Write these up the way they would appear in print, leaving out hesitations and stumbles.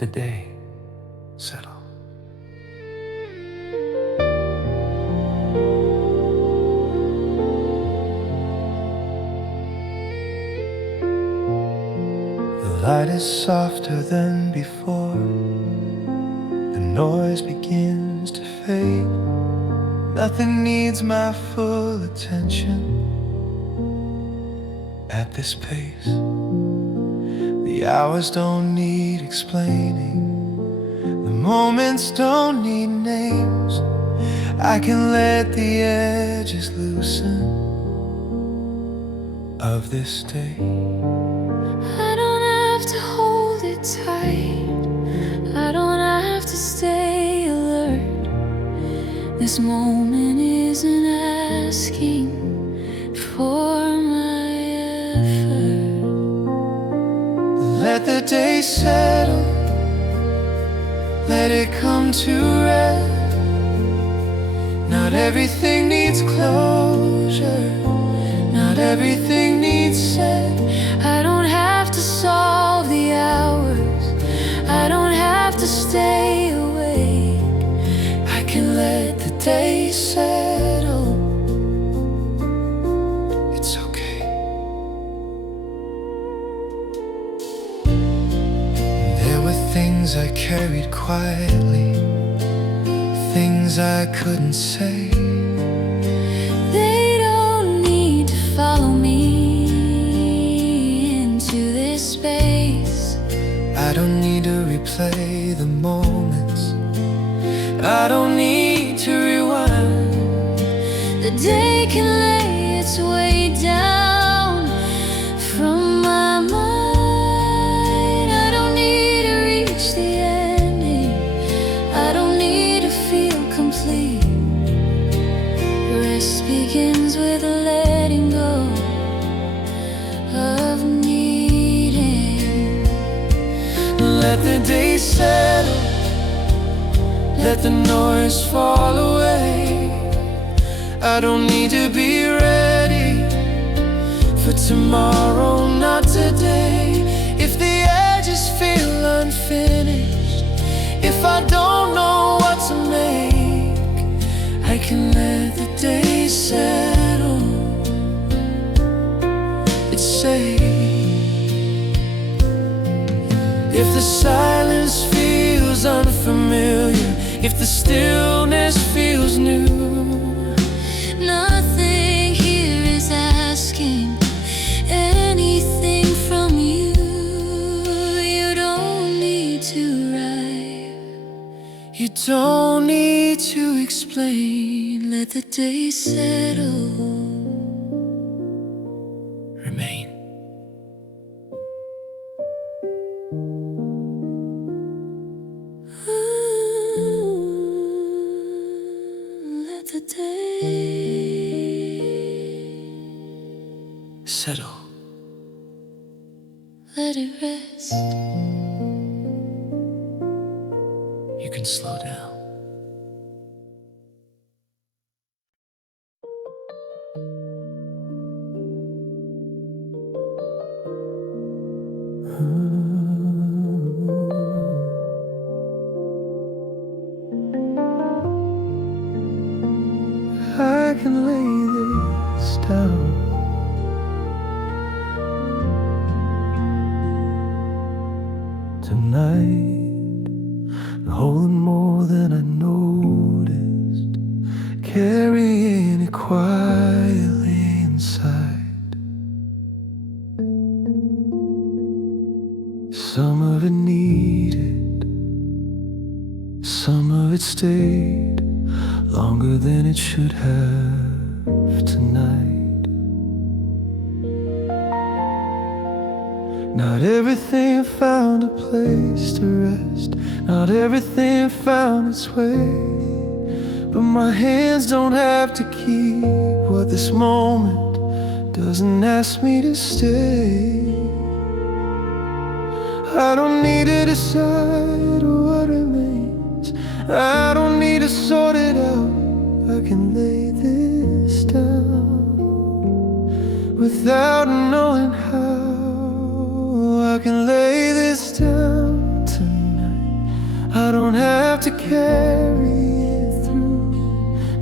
the day settle. The light is softer than before. The noise begins to fade. Nothing needs my full attention at this pace. The hours don't need explaining. The moments don't need names. I can let the edges loosen of this day. I don't have to hold it tight. I don't have to stay alert. This moment isn't asking for my effort. Let the day settle. Let it come to rest. Not everything needs closure. Not everything needs said. I don't have to solve the hours. I don't have to stay awake. I can let the day settle. It's okay. There were things I carried quietly, things I couldn't say. They don't need to follow me into this space. I don't need to replay the moments. I don't need to rewind. The day can lay its way down from my mind. I don't need to reach the ending. I don't need to feel complete. Rest begins with letting go of needing. Let the day settle. Let the noise fall away. I don't need to be ready for tomorrow, not today. If the edges feel unfinished, if I don't know what to make, I can let the day settle. It's safe. If the silence feels unfamiliar, if the stillness feels new, nothing here is asking anything from you. You don't need to write. you don't need to explain. Let the day settle. Remain. Let the day Settle. let it rest. You can slow down. I can lay this down. Tonight, holding more than I noticed, carrying it quietly inside. Some of it needed, some of it stayed longer than it should have tonight. Not everything found a place to rest. Not everything found its way. But my hands don't have to keep what this moment doesn't ask me to stay. I don't need to decide what remains. I don't need to sort it out. I can lay this down without knowing how. I can lay this down tonight.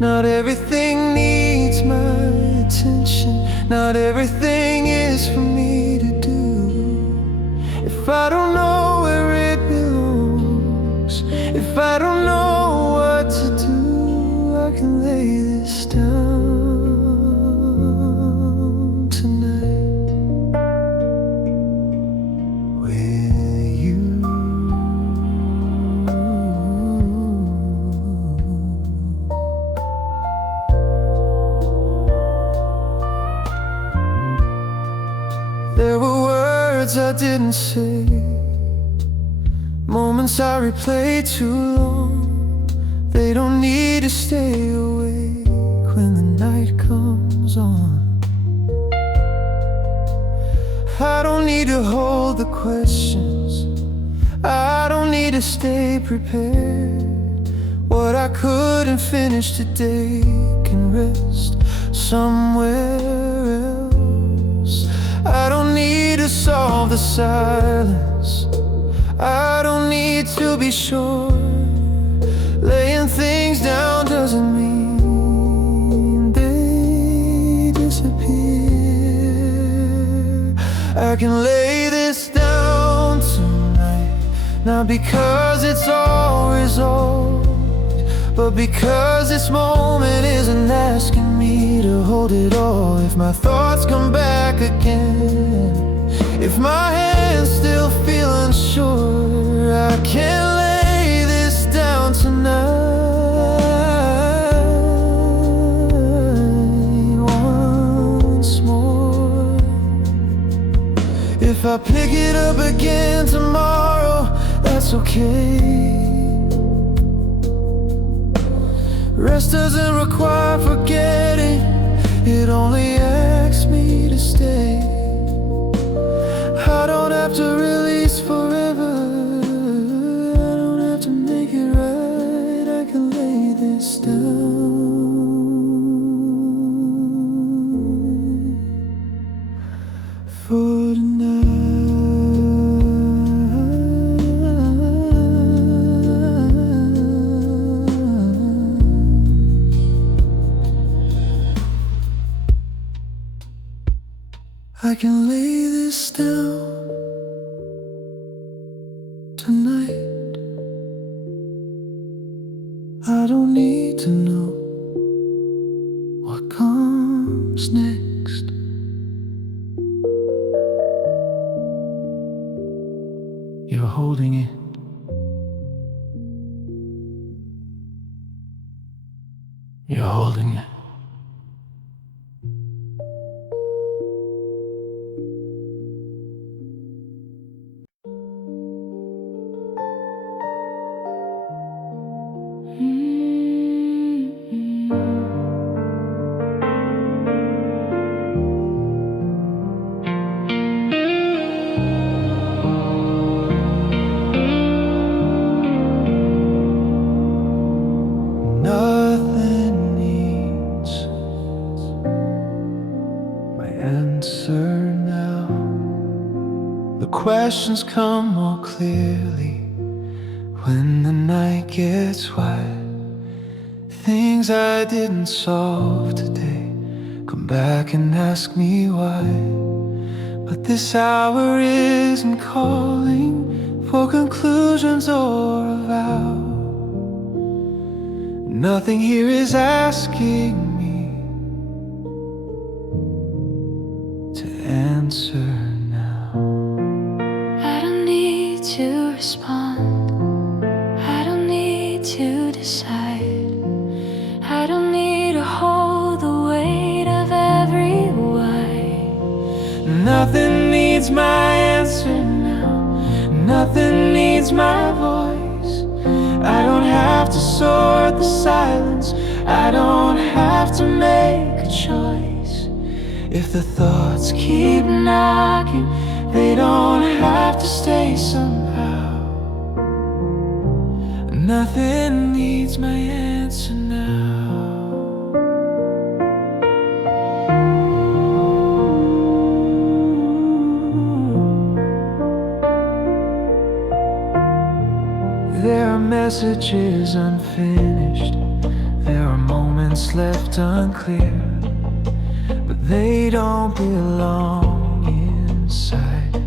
Not everything needs my attention. Not everything is for me to do. If I don't know where it belongs, if I don't know what to do, I can lay this down tonight with you. There were words I didn't say, moments I replay too long. They don't need to stay awake when the night comes on. I don't need to hold the questions, I don't need to stay prepared. What I couldn't finish today can rest somewhere else. I don't need to solve the silence, I don't need to be sure. Laying things down doesn't mean they disappear. I can lay this down tonight, not because it's all resolved, but because this moment isn't asking me to hold it all. If my thoughts come back again, if my hands still feel unsure, I can't lay this down tonight once more. If I pick it up again tomorrow, that's okay. Rest doesn't require forgetting, it only asks me to stay. I don't have to release forever, I don't have to make it right. I can lay this down for tonight. I can lay this down tonight. I don't need to know what comes next. You're holding it. You're holding it. Nothing needs my answer now. The questions come more clearly when the night gets wide. Things I didn't solve today come back and ask me why. But this hour isn't calling for conclusions or a vow. Nothing here is asking me to answer now. I don't need to respond, I don't need to decide, I don't need to hold the weight of every why. Nothing needs my answer now, nothing needs my voice. I don't have to sort the silence, I don't have to make a choice. If the thoughts keep knocking, they don't have to stay somehow. Nothing needs my answer now. There are messages unfinished, there are moments left unclear, but they don't belong inside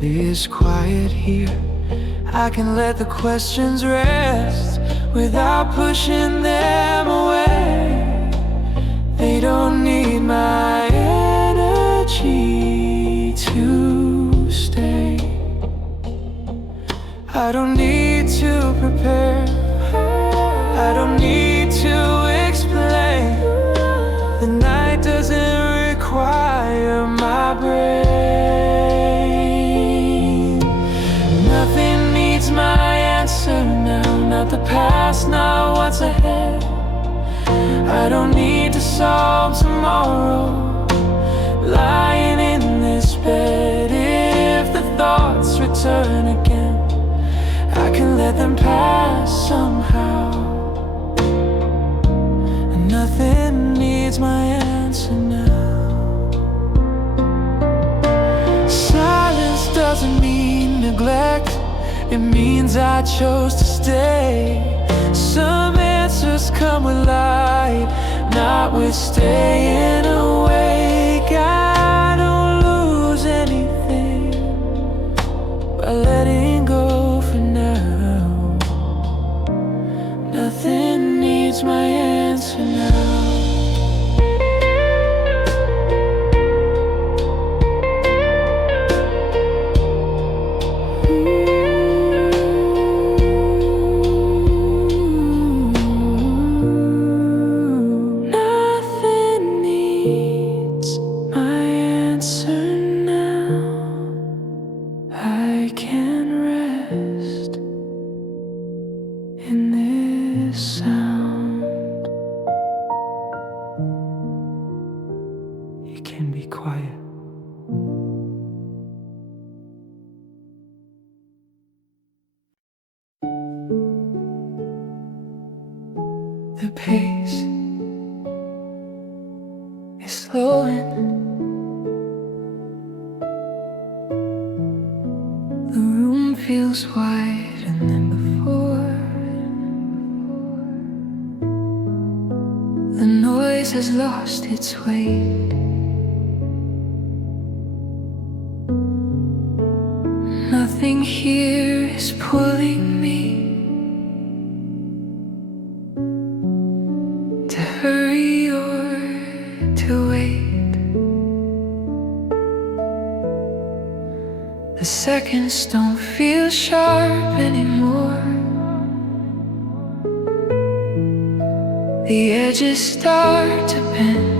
this quiet here. I can let the questions rest without pushing them away. They don't need my energy to stay. I don't need to prepare, I don't need to explain. The night doesn't require my brain. Nothing needs my answer now, not the past, not what's ahead. I don't need to solve tomorrow, lying in this bed. If the thoughts return again, I can let them pass somehow. And nothing needs my answer now. Silence doesn't mean neglect, it means I chose to stay. Some answers come with light, not with staying awake. I don't lose anything by letting go for now. Nothing needs my answer now. Can be quiet. The pace is slowing. The room feels wider than before. The noise has lost its weight. Nothing here is pulling me to hurry or to wait. The seconds don't feel sharp anymore. The edges start to bend.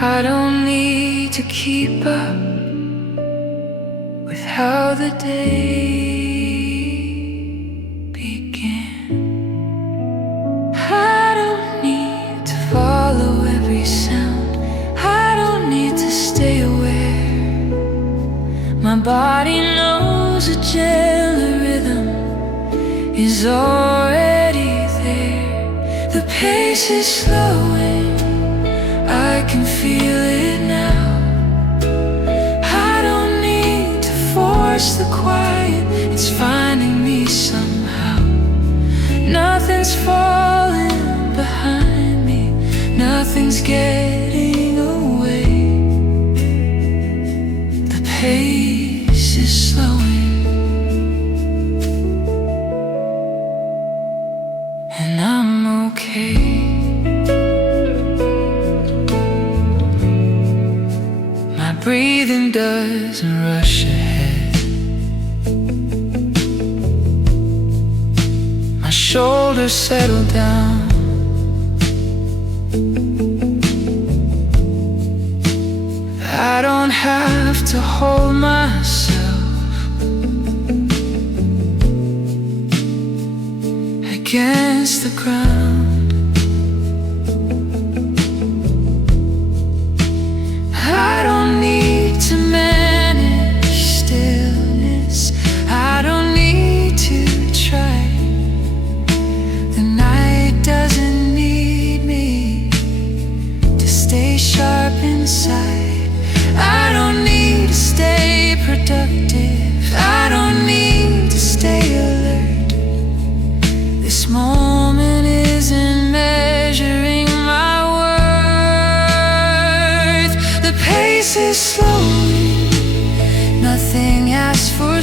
I don't need to keep up with how the day began. I don't need to follow every sound, I don't need to stay aware. My body knows a gentle rhythm is already there. The pace is slowing, I can feel it now. I don't need to force the quiet, it's finding me somehow. Nothing's falling behind me, nothing's getting away. The pace is slowing, and I'm okay. Breathing doesn't rush ahead. My shoulders settle down. I don't have to hold myself against the ground. I don't need to manage stillness, I don't need to try. The night doesn't need me to stay sharp inside. I don't need to stay productive, I don't need to stay alert.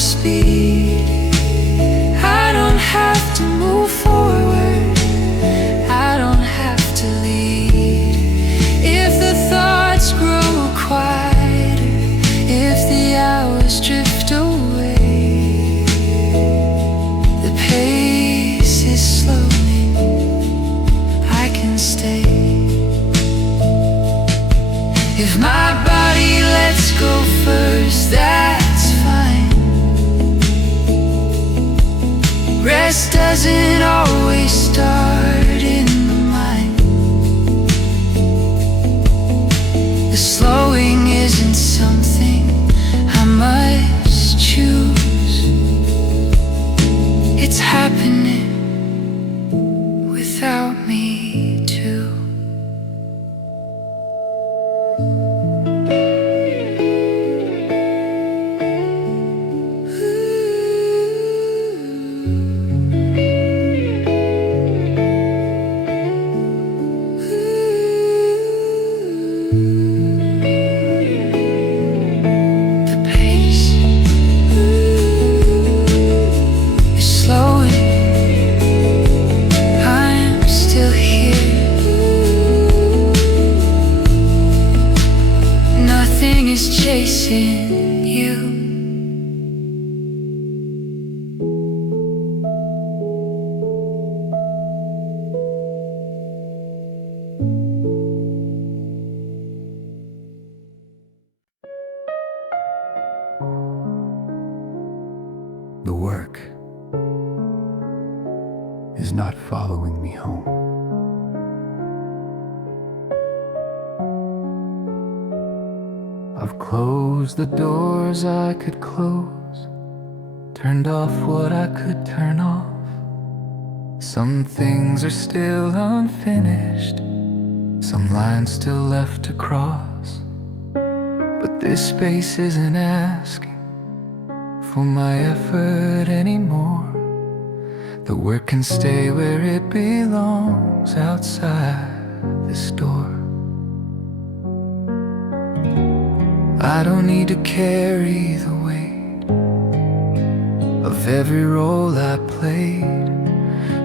speed. I don't have to move forward, I don't have to lead. If the thoughts grow quieter, if the hours drift away, the pace is slowing, I can stay. If my body lets go first, that's fine. Rest doesn't always start in the mind. The slowing isn't something I must choose. It's happening without me too. Chasing you. The work is not following me home. I've closed the doors I could close, turned off what I could turn off. Some things are still unfinished, some lines still left to cross. But this space isn't asking for my effort anymore. The work can stay where it belongs, outside this door. I don't need to carry the weight of every role I played.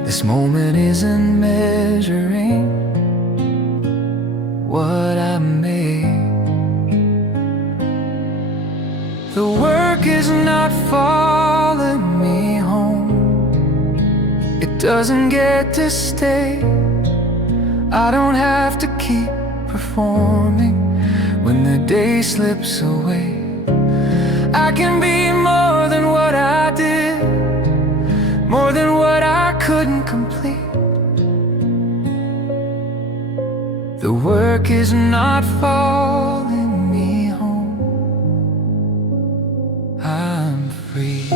This moment isn't measuring what I made. The work is not following me home. It doesn't get to stay. I don't have to keep performing when the day slips away. I can be more than what I did, more than what I couldn't complete. The work is not following me home. I'm free.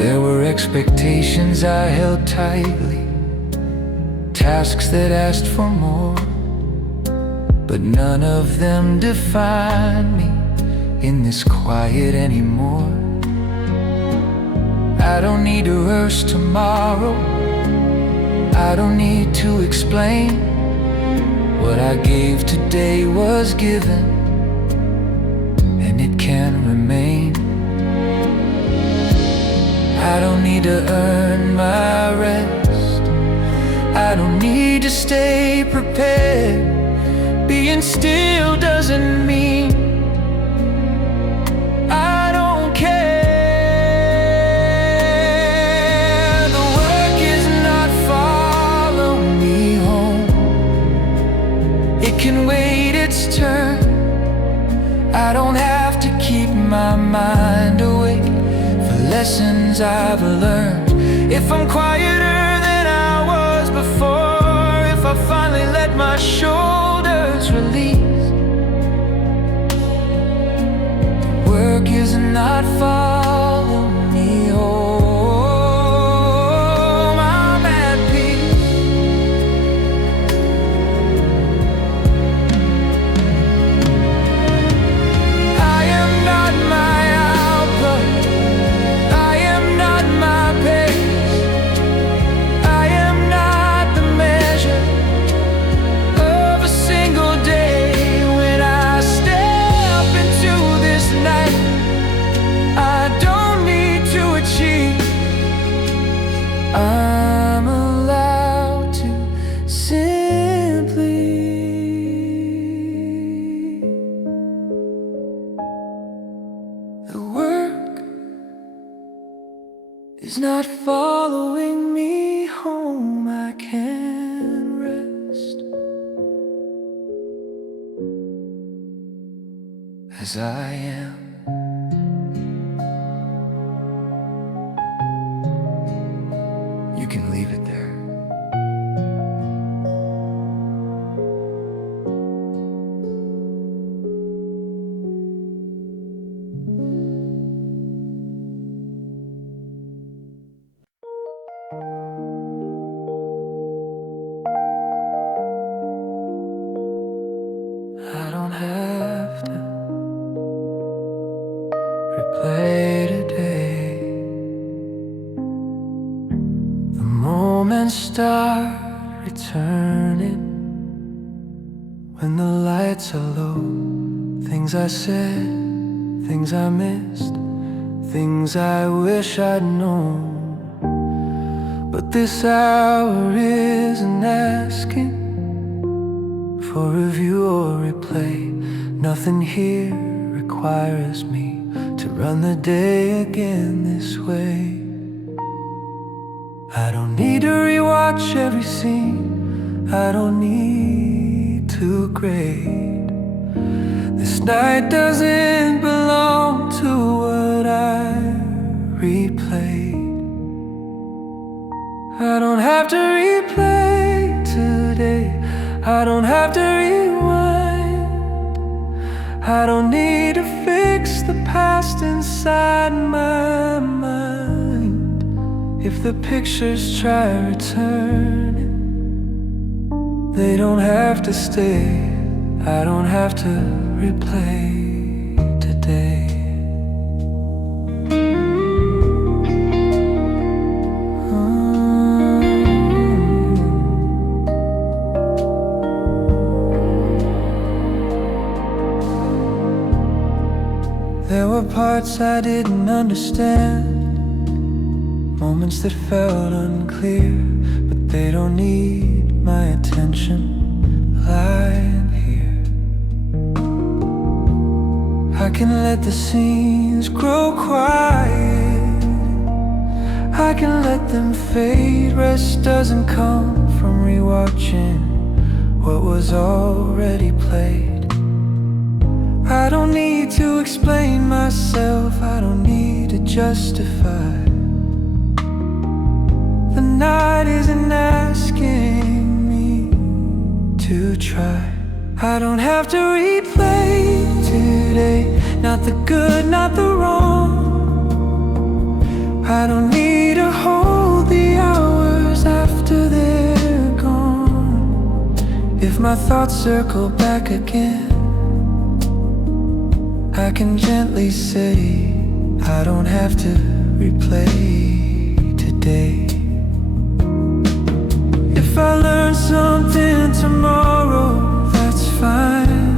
There were expectations I held tightly, tasks that asked for more, but none of them define me in this quiet anymore. I don't need to rush tomorrow, I don't need to explain. What I gave today was given, and it can remain. I don't need to earn my rest, I don't need to stay prepared. Being still doesn't mean I don't care. The work is not following me home. It can wait its turn. I don't have to keep my mind awake for lessons I've learned. If I'm quieter than I was before, if I finally let my shoulders release, the work is not following me home. I'm at peace. I am not my output, I am not my pace. not following me home, I can rest as I am. You can leave it there. I don't have to replay today. The moments start returning when the lights are low. Things I said, things I missed, things I wish I'd known. But this hour isn't asking for review or replay. Nothing here requires me to run the day again this way. I don't need to rewatch every scene, I don't need to grade. This night doesn't belong to what I replayed. I don't have to replay today, I don't have to rewind. I don't need to fix the past inside my mind. If the pictures try returning, they don't have to stay. I don't have to replay today. There were parts I didn't understand, moments that felt unclear, but they don't need my attention. I'm here. I can let the scenes grow quiet, I can let them fade. Rest doesn't come from rewatching what was already played. I don't need to explain myself, I don't need to justify. The night isn't asking me to try. I don't have to replay today, not the good, not the wrong. I don't need to hold the hours after they're gone. If my thoughts circle back again, I can gently say, I don't have to replay today. If I learn something tomorrow, that's fine.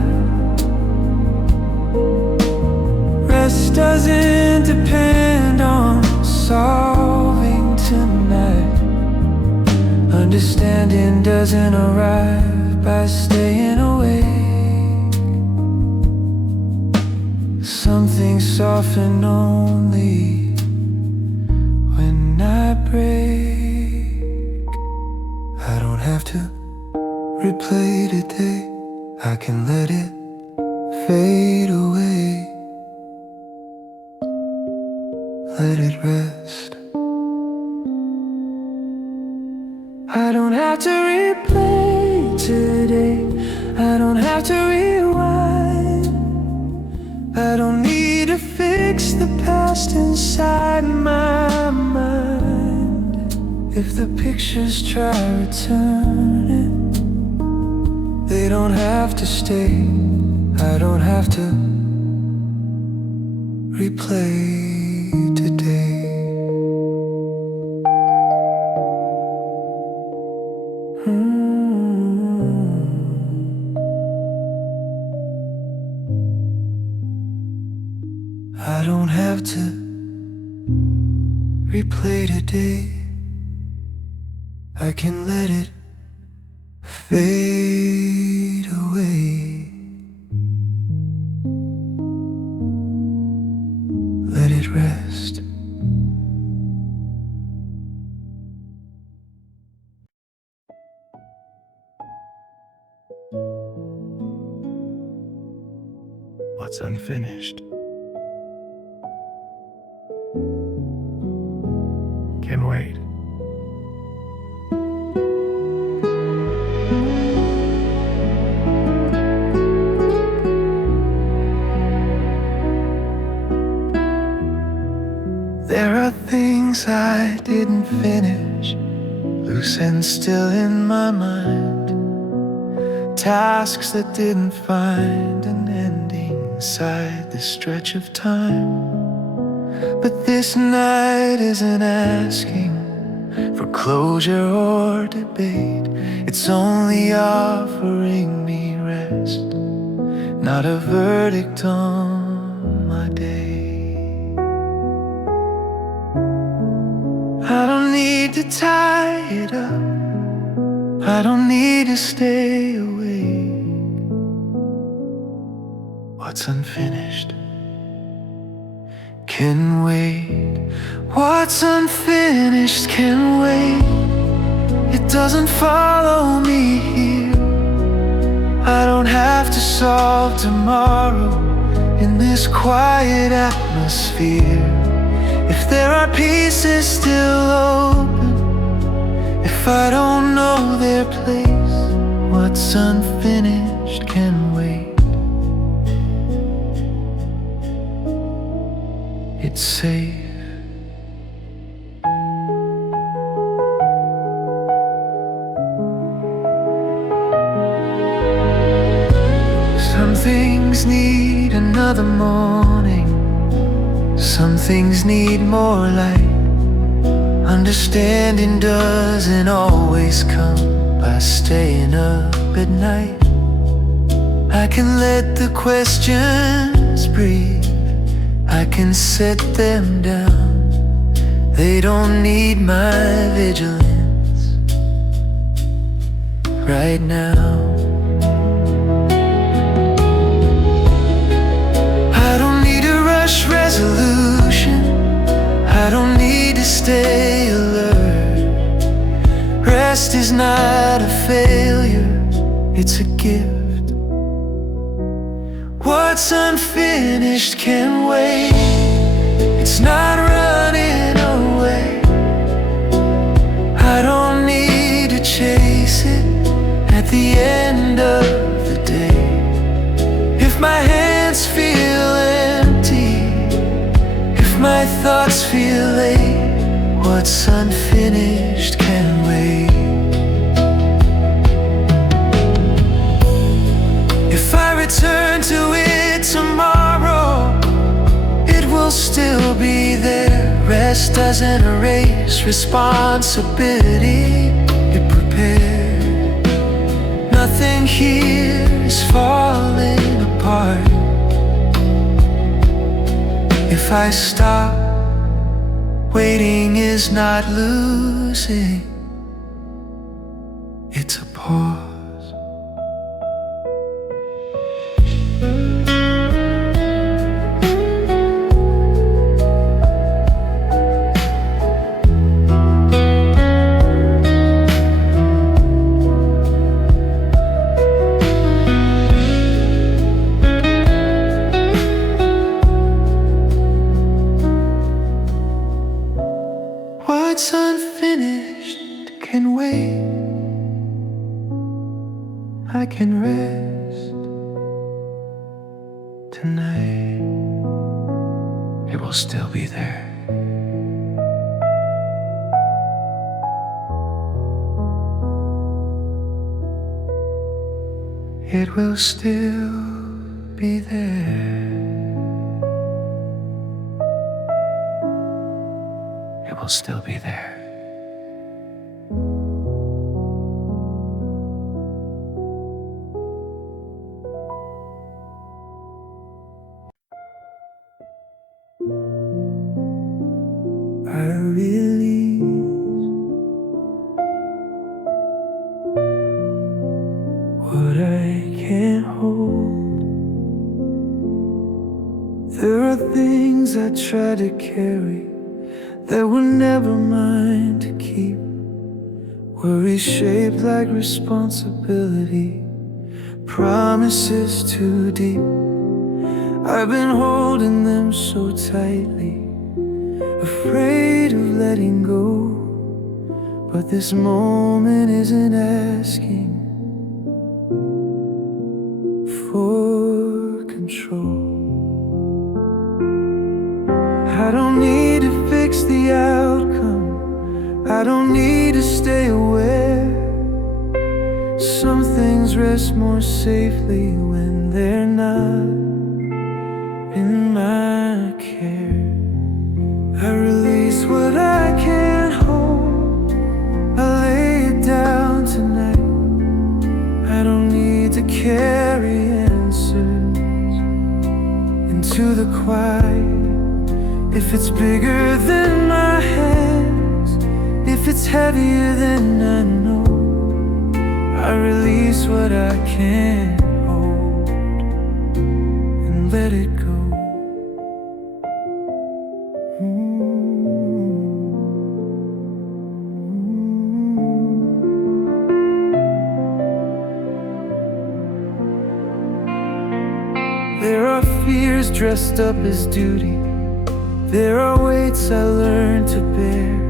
Rest doesn't depend on solving tonight. Understanding doesn't arrive by staying awake. Some things soften only when I break. I don't have to replay today, I can let it fade away. Let it rest. I don't have to replay today, I don't have to rewind. I don't need to fix the past inside my mind. If the pictures try returning, they don't have to stay. I don't have to replay today. I don't have to replay today, I can let it fade away. Let it rest. what's unfinished can wait. There are things I didn't finish, loose and still in my mind. Tasks that didn't find an ending inside this stretch of time. But this night isn't asking for closure or debate. It's only offering me rest, not a verdict on my day. I don't need to tie it up, I don't need to stay awake. What's unfinished can wait. What's unfinished can wait. It doesn't follow me here. I don't have to solve tomorrow in this quiet atmosphere. If there are pieces still open, if I don't know their place, what's unfinished can wait. It's safe. Some things need another morning, some things need more light. Understanding doesn't always come by staying up at night. I can let the questions breathe, I can set them down. They don't need my vigilance right now. I don't need a rush resolution, I don't need to stay alert. Rest is not a failure, it's a gift. What's unfinished can wait. It's not running away. I don't need to chase it at the end of the day. If my hands feel empty, if my thoughts feel late, what's unfinished can wait. If I return to it tomorrow, it will still be there. Rest doesn't erase responsibility, it prepared. Nothing here is falling apart. If I stop, waiting is not losing, it's a pause. What's unfinished can wait. I can rest tonight. It will still be there. It will still be there. It will still be there. I release what I can't hold. There are things I try to carry that were never mine to keep. Worry shaped like responsibility, promises too deep. I've been holding them so tightly, afraid of letting go. But this moment isn't asking for control. I don't need to fix the outcome, I don't need to stay aware. Some things rest more safely when they're not in my care. I release what I can't hold, I lay it down tonight. I don't need to carry answers into the quiet. If it's bigger than my hands, if it's heavier than I know, I release what I can't hold and let it go. There are fears dressed up as duty, there are weights I learned to bear.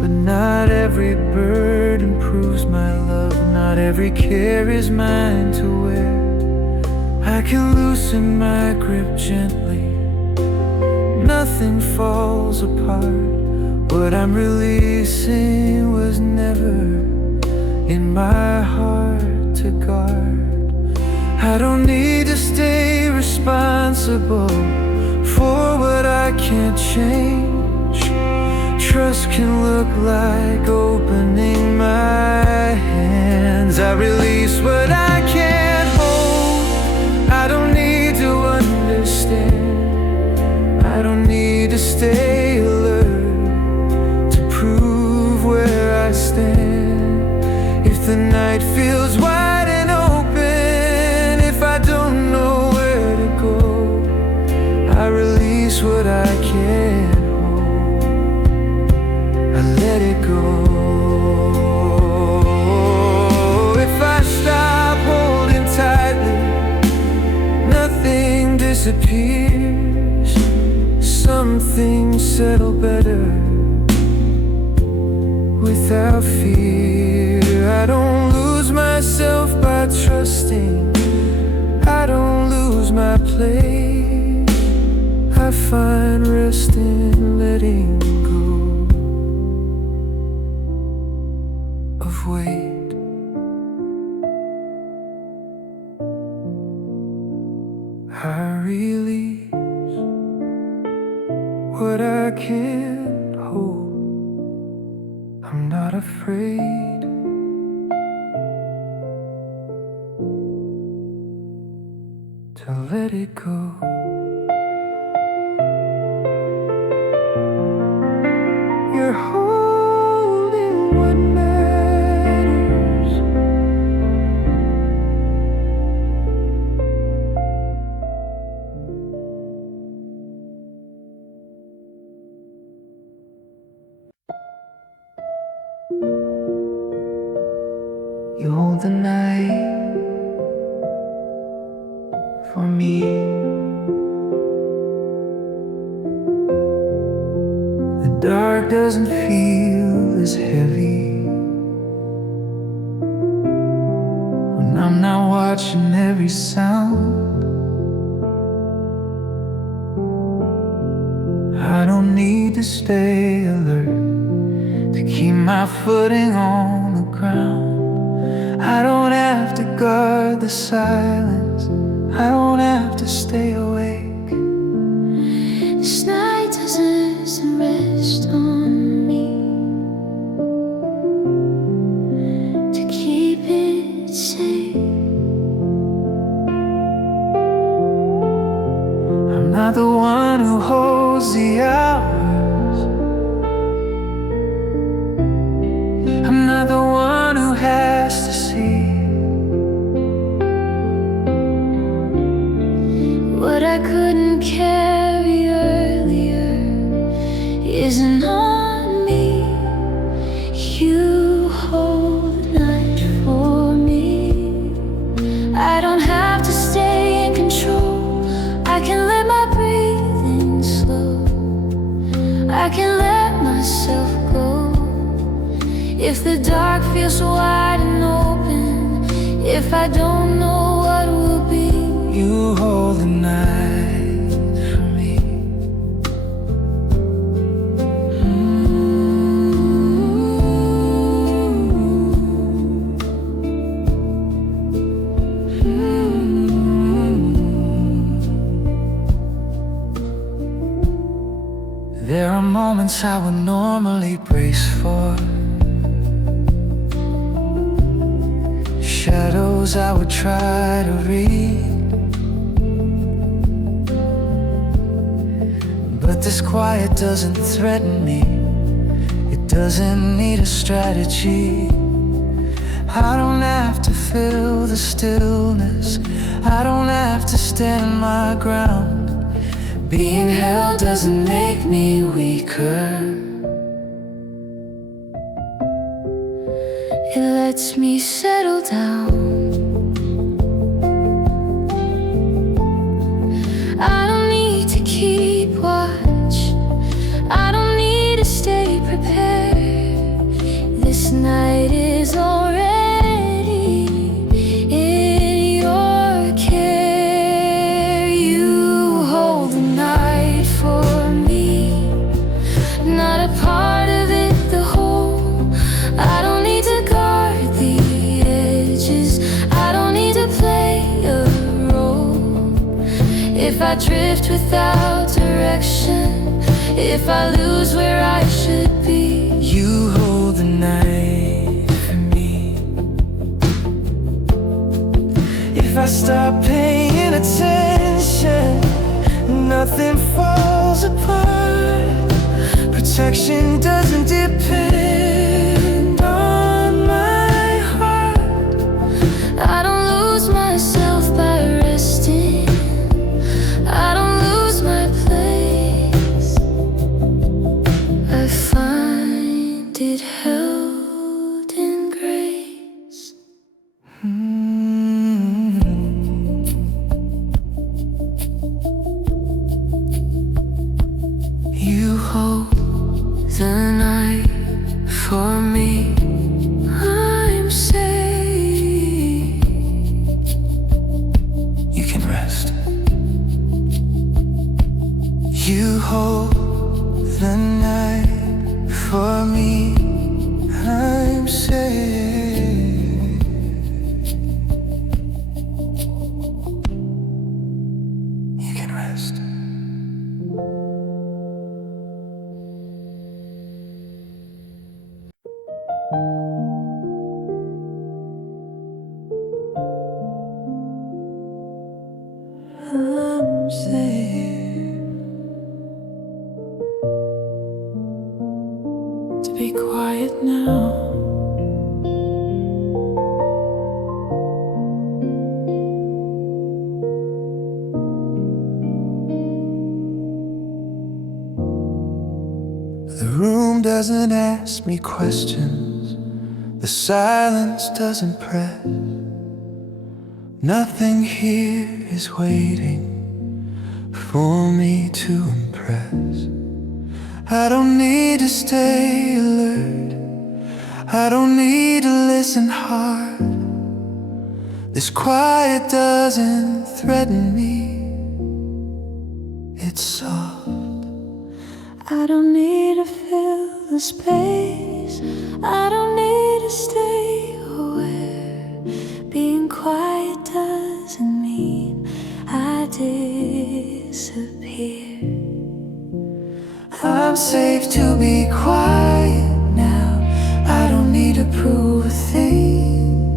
But not every burden proves my love, not every care is mine to wear. I can loosen my grip gently, nothing falls apart. What I'm releasing was never in my heart to guard. I don't need to stay responsible for what I can't change. Trust can look like opening my hands. I release what I can't hold, I don't need to understand. I don't need to stay alert to prove where I stand. If the night feels wide and open, if I don't know where to go, I release what I can't hold, I let it go. If I stop holding tightly, nothing disappears. Some things settle better without fear. I don't lose myself by trusting, I don't lose my place. I find rest in letting go of weight. I release what I can't hold, I'm not afraid to let it go. You're holding what matters. You hold the night for me. The dark doesn't feel as heavy when I'm not watching every sound. I don't need to stay alert to keep my footing on the ground. I don't have to guard the silence, I don't have to stay awake. This night doesn't rest on me to keep it safe. I'm not the one who holds the hours, I'm not the one who has to see what I couldn't carry earlier isn't on me. You hold the night for me. I don't have to stay in control, I can just wide and open. If I don't know what will be, you hold the night for me. There are moments I would normally brace for, shadows I would try to read, but this quiet doesn't threaten me. It doesn't need a strategy. I don't have to fill the stillness, I don't have to stand my ground. Being held doesn't make me weaker, it lets me settle down. I don't need to keep watch, I don't need to stay prepared. This night is already in your care. You hold the night for me, not a part of it, the whole. I don't need to guard the edges, I don't need to play a role. If I drift without direction, if I lose where I should be, you hold the night for me. If I stop paying attention, nothing falls apart. Protection doesn't depend on my heart. I don't lose myself by resting, I don't lose my place. I find it held in grace. You hold the night for me. I'm safe. You can rest. You hold the night for me. I'm safe. You can rest. I'm safe to be quiet now. The room doesn't ask me questions, the silence doesn't press. Nothing here is waiting for me to impress. I don't need to stay alert, I don't need to listen hard. This quiet doesn't threaten me, it's soft. I don't need to fill the space, I don't need to stay aware. Being quiet doesn't mean I disappear. I'm safe to be quiet now, I don't need to prove a thing.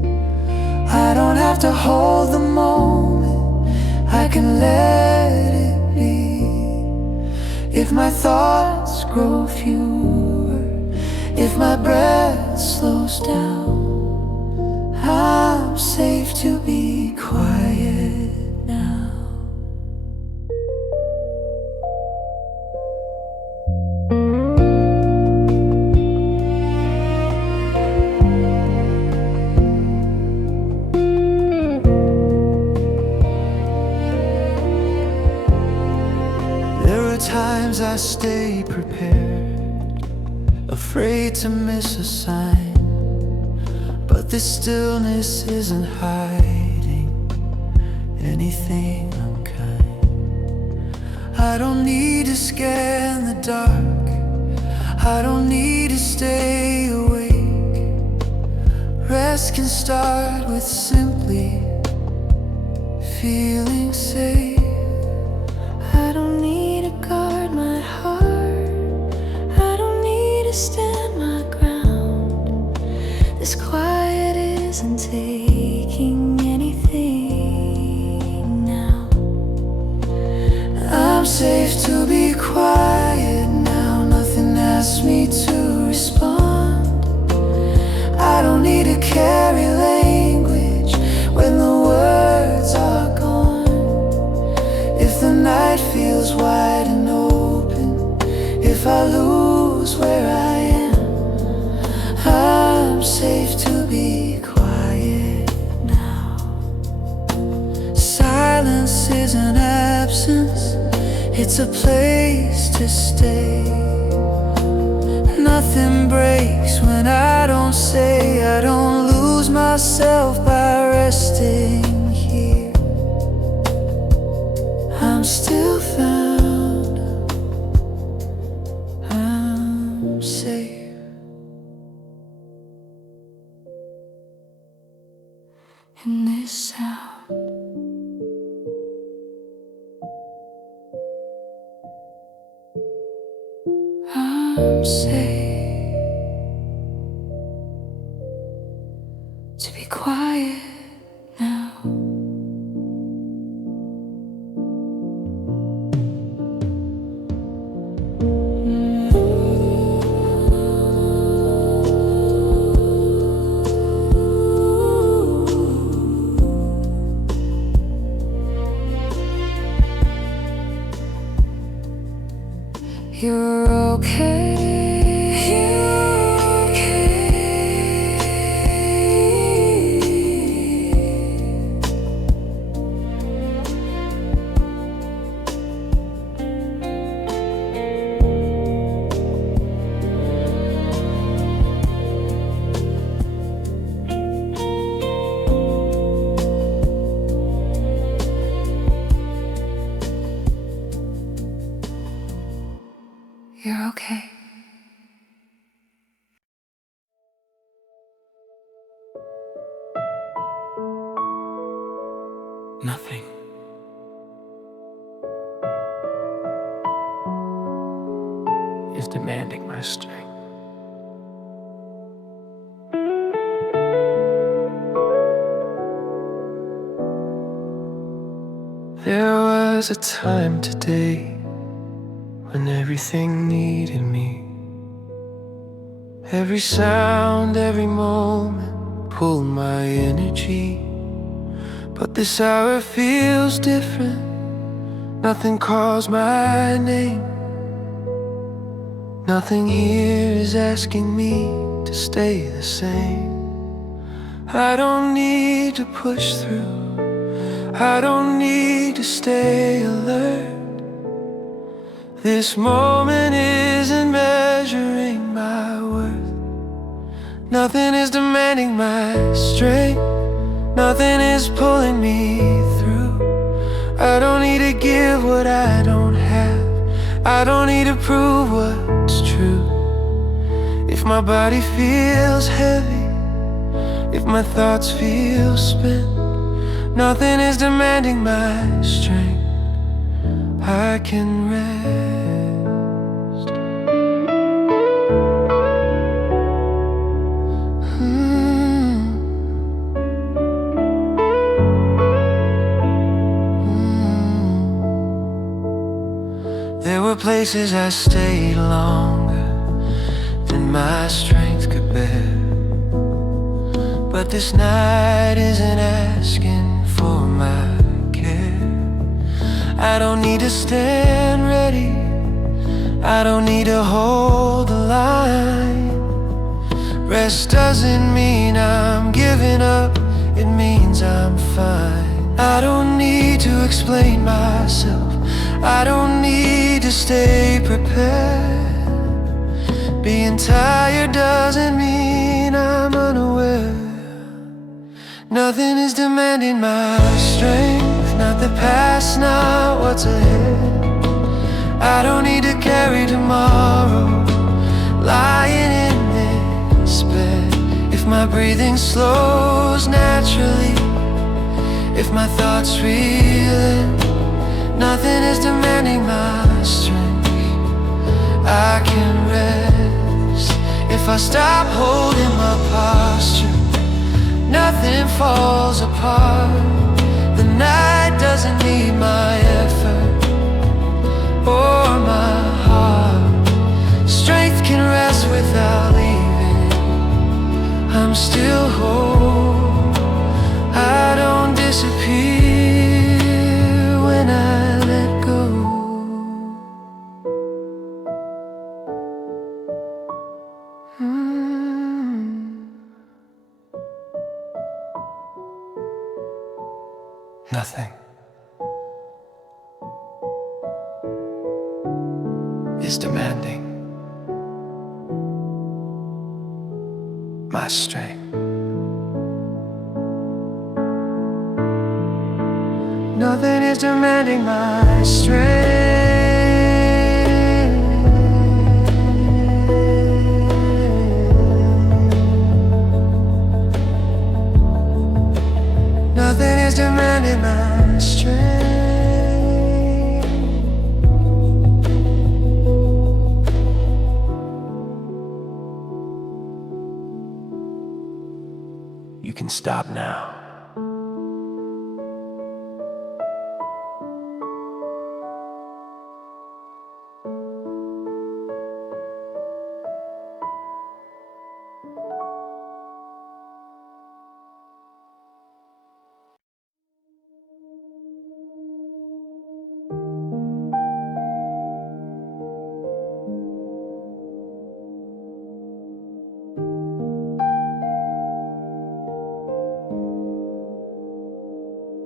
I don't have to hold the moment, I can let it be. If my thoughts grow fewer, if my breath slows down, I'm safe to be quiet now. There are times I stay prepared, afraid to miss a sign. but this stillness isn't hiding anything unkind. I don't need to scan the dark, I don't need to stay awake. Rest can start with simply feeling safe. I don't need to guard my heart, I don't need to stand my ground. This quiet isn't taking anything now. I'm safe to be quiet now, nothing asks me to respond. I don't need to carry language when the words are gone. If the night feels wide and open, if I lose where I am, I'm safe to be quiet now. Silence isn't absence, it's a place to stay. Nothing breaks when I don't say. I don't lose myself by resting here. I'm still found, I'm safe in this sound. I'm safe to be quiet now. You're okay. You're okay. Nothing is demanding my strength. There was a time today when everything needed me. Every sound, every moment pulled my energy. But this hour feels different. Nothing calls my name. Nothing here is asking me to stay the same. I don't need to push through, I don't need to stay alert. This moment isn't measuring my worth. Nothing is demanding my strength, nothing is pulling me through. I don't need to give what I don't have, I don't need to prove what's true. If my body feels heavy, if my thoughts feel spent, nothing is demanding my strength. I can rest. There were places I stayed longer than my strength could bear. But this night isn't asking for my care. I don't need to stand ready, I don't need to hold the line. Rest doesn't mean I'm giving up, it means I'm fine. I don't need to explain myself, I don't need to stay prepared. Being tired doesn't mean I'm unaware. Nothing is demanding my strength, not the past, not what's ahead. I don't need to carry tomorrow, lying in this bed. If my breathing slows naturally, if my thoughts reeling, nothing is demanding my strength. I can rest if I stop holding my posture. Nothing falls apart. The night doesn't need my effort or my heart. Strength can rest without leaving. I'm still whole. I don't disappear when I let go. Nothing is demanding my strength. Nothing is demanding my strength. Nothing is demanding my strength. You can stop now.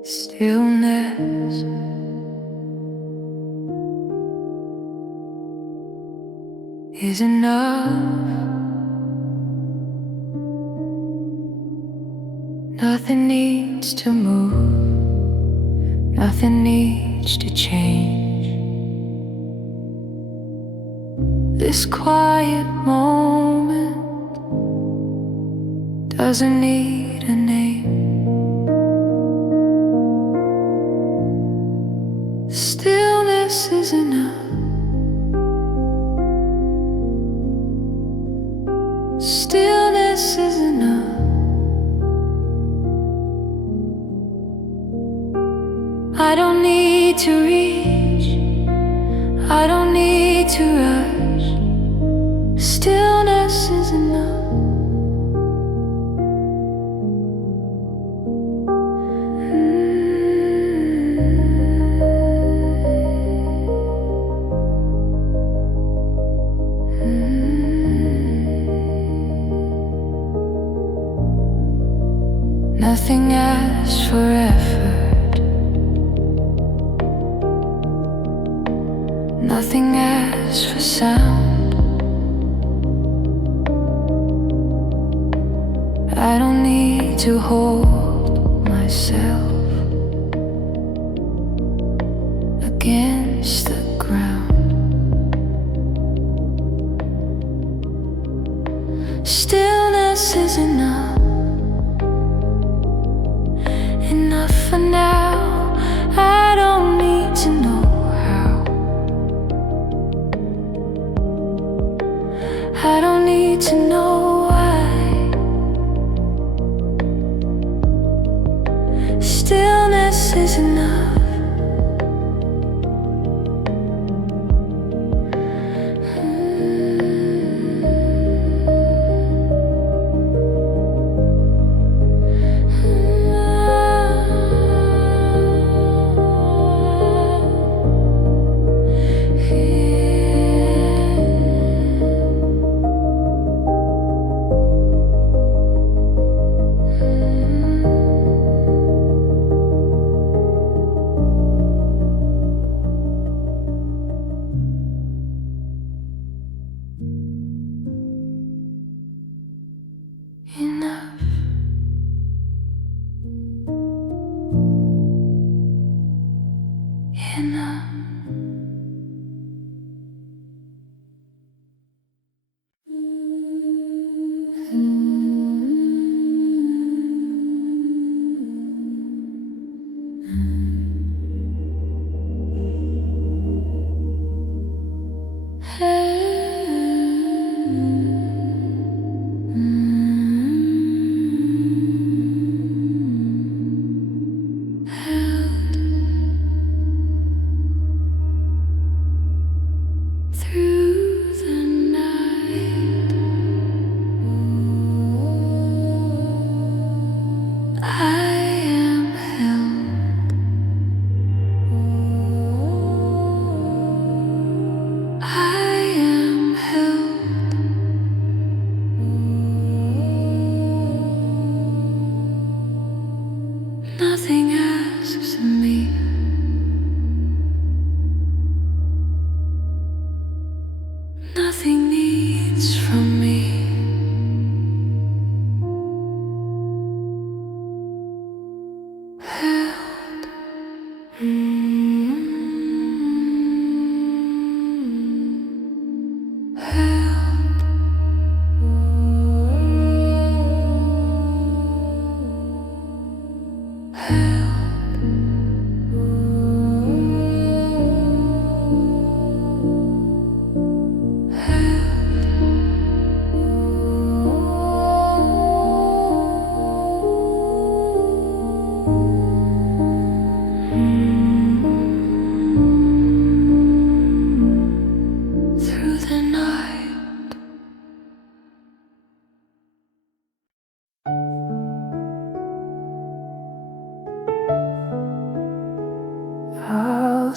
Stillness is enough. Nothing needs to move, nothing needs to change. This quiet moment doesn't need a name. Stillness is enough. Stillness is enough. I don't need to reach, I don't need to rush. Stillness is enough. Nothing asks for effort, nothing asks for sound. I don't need to hold myself against the ground. Stillness is enough. Enough for now. I don't need to know how. I don't need to know why. Stillness is enough.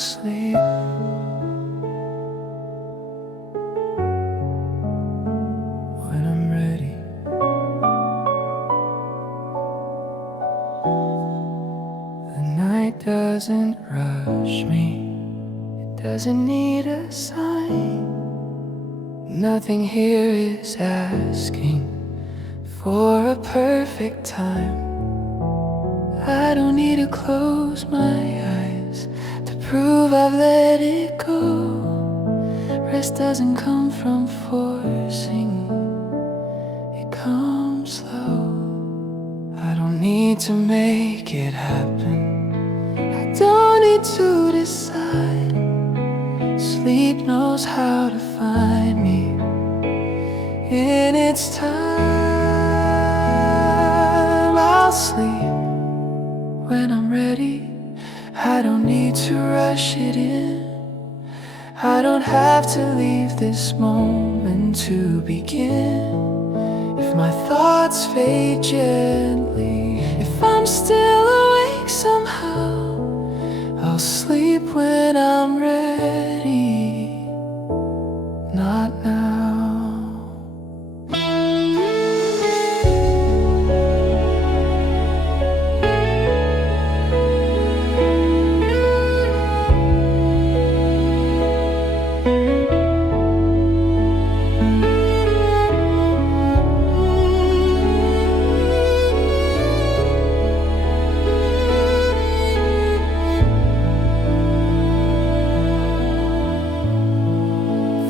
sleep when I'm ready. The night doesn't rush me, it doesn't need a sign. Nothing here is asking for a perfect time. I don't need to close my eyes to prove I've let it go. Rest doesn't come from forcing, it comes slow. I don't need to make it happen, I don't need to decide. Sleep knows how to find me in its time. I'll sleep when I'm ready, I don't need to rush it in. I don't have to leave this moment to begin. If my thoughts fade gently, if I'm still awake somehow, I'll sleep when I'm ready, not now.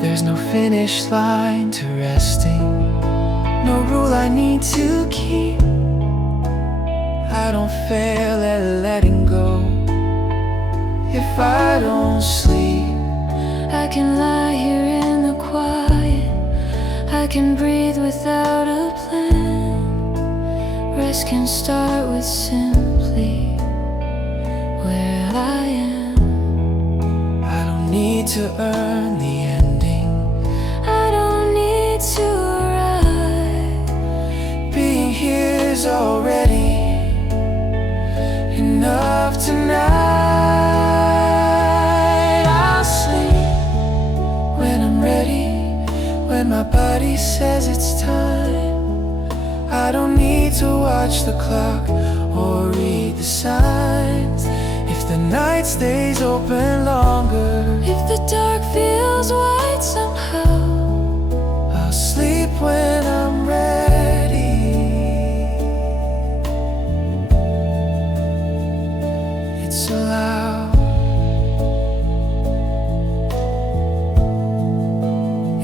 There's no finish line to resting, no rule I need to keep. I don't fail at letting go if I don't sleep. I can lie here in the quiet, I can breathe without a plan. Rest can start with simply where I am. I don't need to earn the ending, I don't need to arrive. being here's already enough tonight. I'll sleep when I'm ready, when my body says it's time. I don't need to watch the clock or read the signs. If the night stays open longer, If the dark feels white somehow, I'll sleep when I'm ready. It's allowed.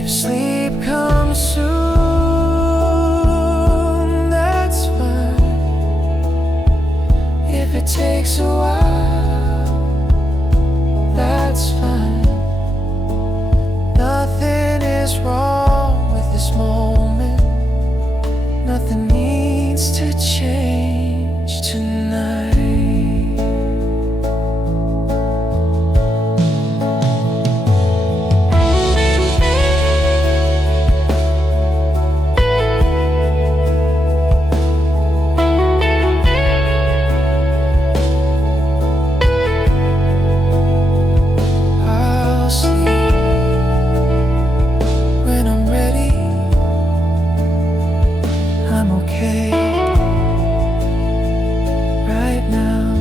If sleep comes soon, that's fine. If it takes a while, that's fine. Nothing is wrong with this moment, nothing needs to change tonight. I'll sleep when I'm ready, I'm okay right now.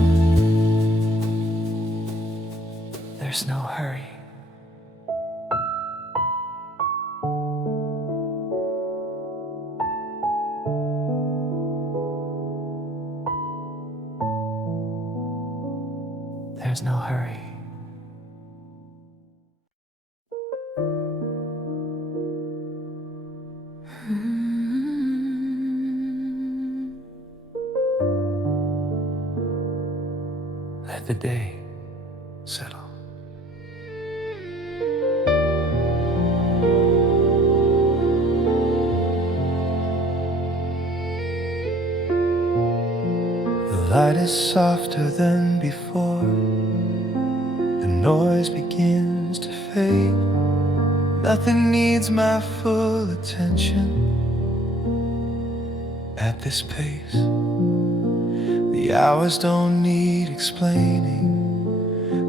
There's no hurry. There's no hurry. Let the day settle. The light is softer than before, the noise begins to fade. Nothing needs my full attention at this pace. The hours don't need explaining,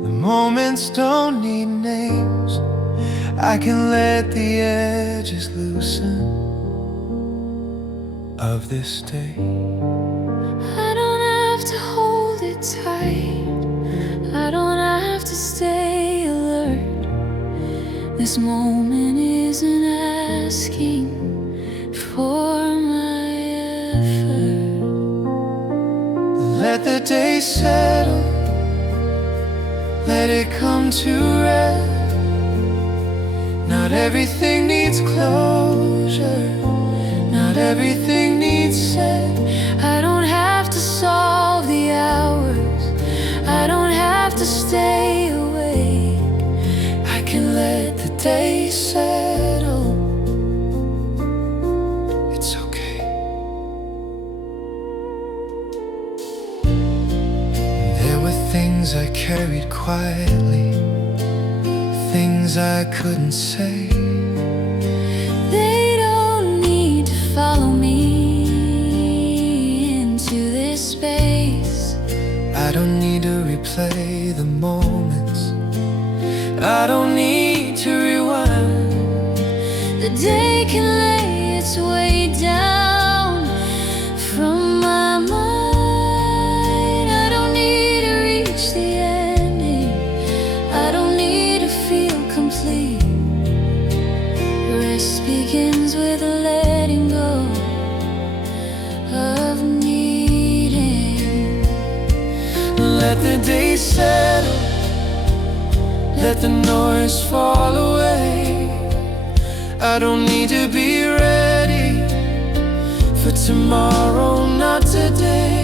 the moments don't need names. I can let the edges loosen of this day. I don't have to hold it tight, I don't have to stay alert. This moment isn't asking for my effort. Let the day settle, let it come to rest. Not everything needs closure, not everything needs said. I don't have to solve the hours, I don't have to stay awake. I can let the day settle. It's okay. There were things I carried quietly, things I couldn't say. They don't need to follow me into this space. I don't need to replay the moments, I don't need to rewind. The day can lay its way down from my mind. I don't need to reach the ending, I don't need to feel complete. Rest begins with letting go of needing. Let the day settle, let the noise fall away. I don't need to be ready for tomorrow, not today.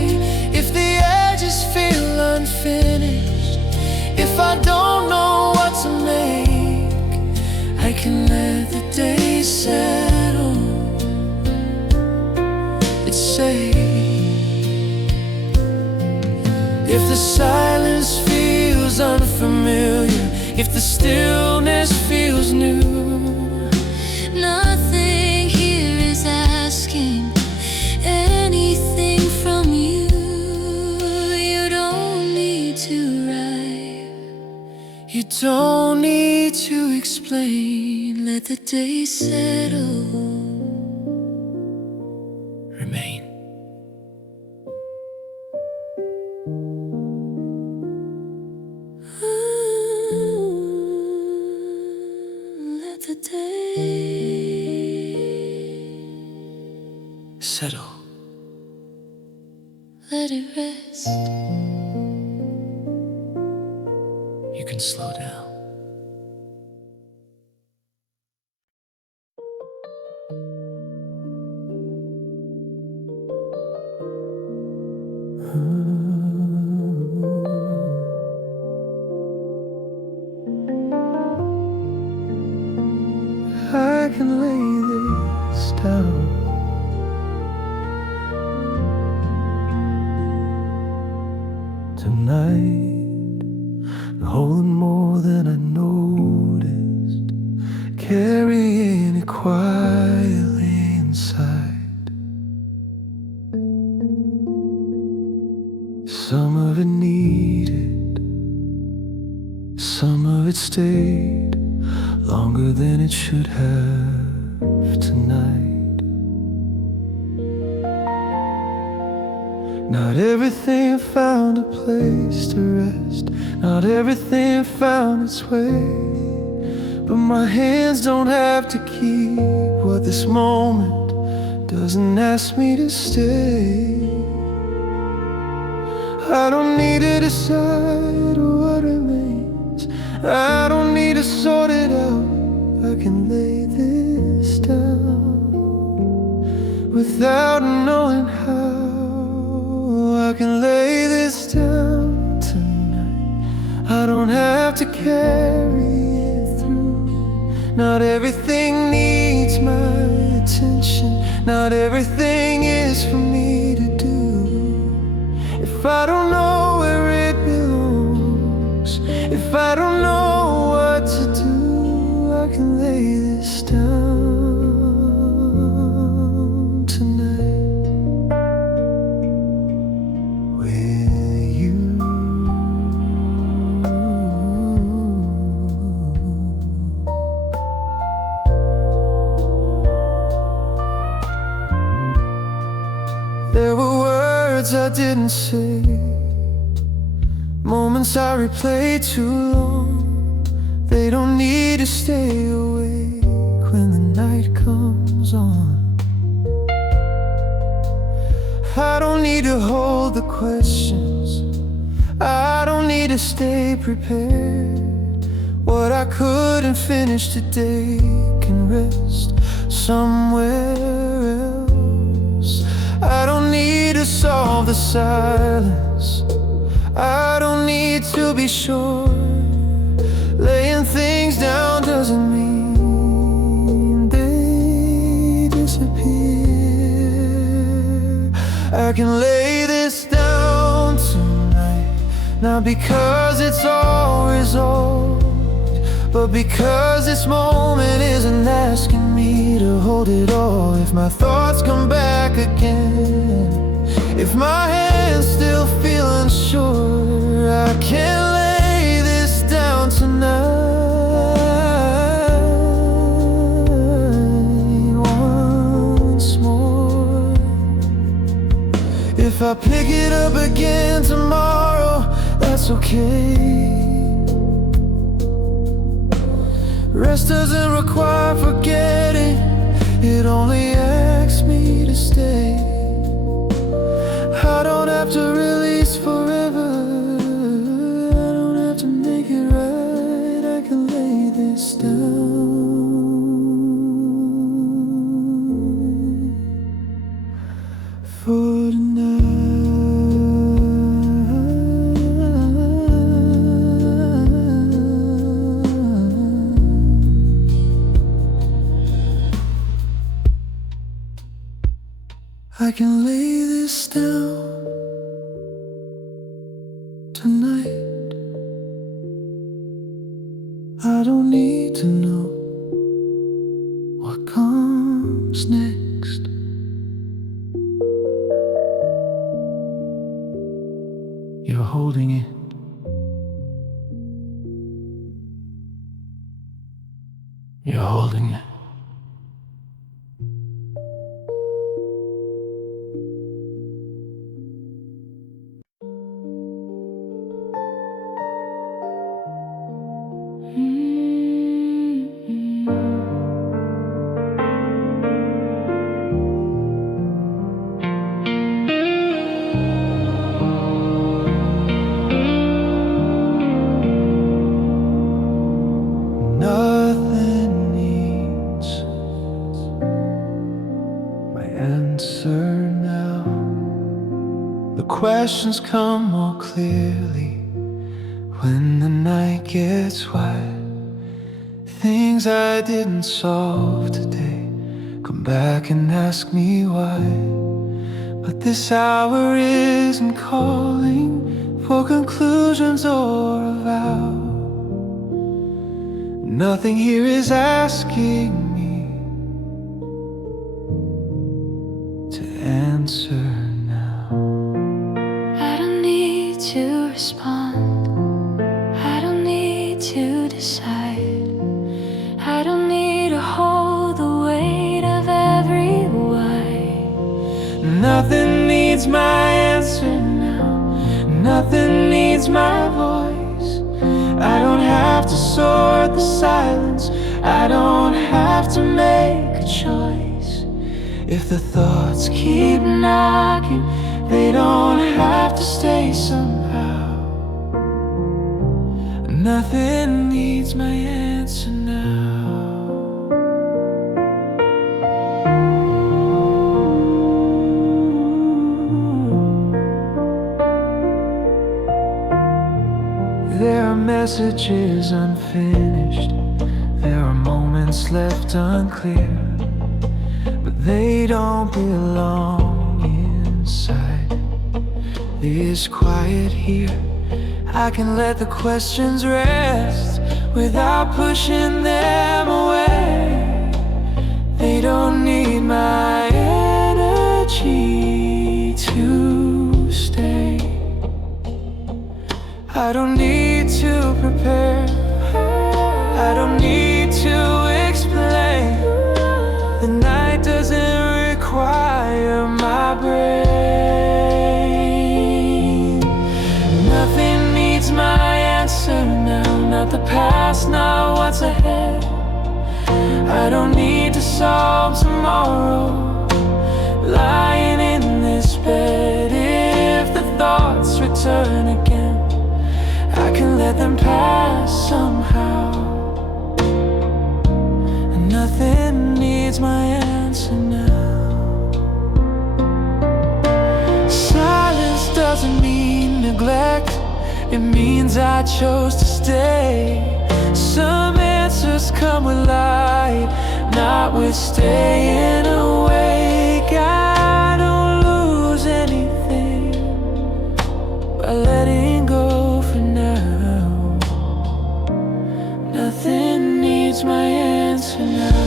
If the edges feel unfinished, if I don't know what to make, I can let the day settle. It's safe. If the silence feels unfamiliar, if the stillness feels new, nothing here is asking anything from you. You don't need to write, you don't need to explain. Let the day settle. remain. Let the day Settle. let it rest. You can slow down. I can lay this down. Tonight, holding more than I noticed, carrying it quietly inside. Some of it needed, some of it stayed longer than it should have tonight. Not everything found a place to rest, not everything found its way, but my hands don't have to keep what this moment doesn't ask me to stay. I don't need to decide what remains, I don't need to sort it out. I can lay this down without knowing how. I can lay this down tonight, I don't have to carry it through. Not everything needs my attention, not everything is for me to do. If I don't know where it belongs, if I don't know what to do, I can lay this down tonight with you. didn't say, moments I replay too long. They don't need to stay awake when the night comes on. I don't need to hold the questions, I don't need to stay prepared. What I couldn't finish today can rest somewhere else. I don't need to solve the silence, I don't need to be sure. Laying things down doesn't mean they disappear. I can lay this down tonight, not because it's all resolved, but because this moment isn't asking me to hold it all. If my thoughts come back again, if my hands still feel unsure, I can't lay this down tonight once more. If I pick it up again tomorrow, that's okay. Rest doesn't require forgetting, it only asks me to stay. I don't have to release forever, I don't have to make it right. I can lay this down for tonight. I can lay this down tonight. I don't need to know what comes next. You're holding it. You're holding it. Nothing needs my answer now. The questions come more clearly when the night gets wide. Things I didn't solve today come back and ask me why. But this hour isn't calling for conclusions or a vow. Nothing here is asking me to answer now. I don't need to respond, I don't need to decide, I don't need to hold the weight of every why. Nothing needs my answer now, nothing needs my voice. I don't have to sort the silence, I don't have to make a choice. If the thoughts keep knocking, they don't have to stay somehow. Nothing needs my answer now. There are messages unfinished, there are moments left unclear, but they don't belong inside this quiet here. I can let the questions rest without pushing them away. They don't need my energy to stay. I don't need to prepare, I don't need to explain. The night doesn't require my brain. at the past, not what's ahead. I don't need to solve tomorrow. Lying in this bed, if the thoughts return again, I can let them pass somehow. And nothing needs my answer now. Silence doesn't mean neglect, it means I chose to stay. Some answers come with light, not with staying awake. I don't lose anything by letting go for now. Nothing needs my answer now.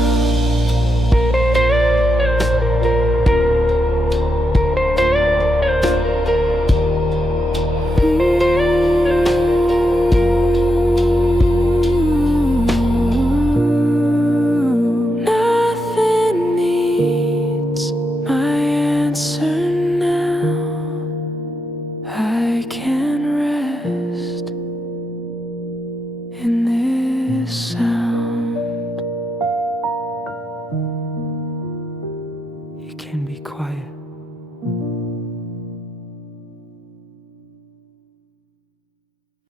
I can